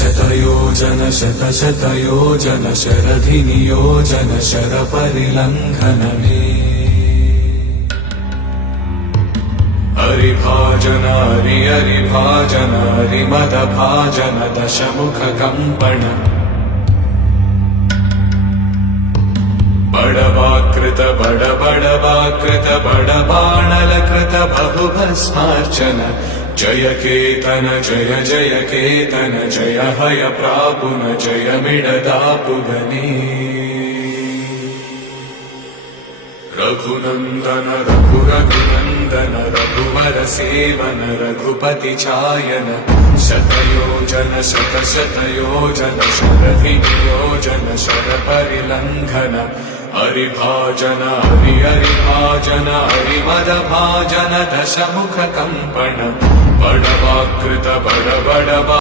शतयोजन शतशतयोजन शरधिनियोजन शरपरिलङ्घनमे हरिभाजन हरिभाजन हरिमदभाजन दशमुखकम्पण बडवाकृत बडवाकृत बडबाणलकृत बहुभस्मार्चन जय केतन जय जय केतन जय हय प्रापुन जय मिडदापुगने रघुनन्दन रघुनन्दन रघुवर सेवन रघुपति चायन शतयोजन शतशतयोजन शरधिनियोजन शरपरिलङ्घन हरिभाजन हरिभाजन हरिमदभाजन दशमुखकम्पण बडवाकृत बडबडवा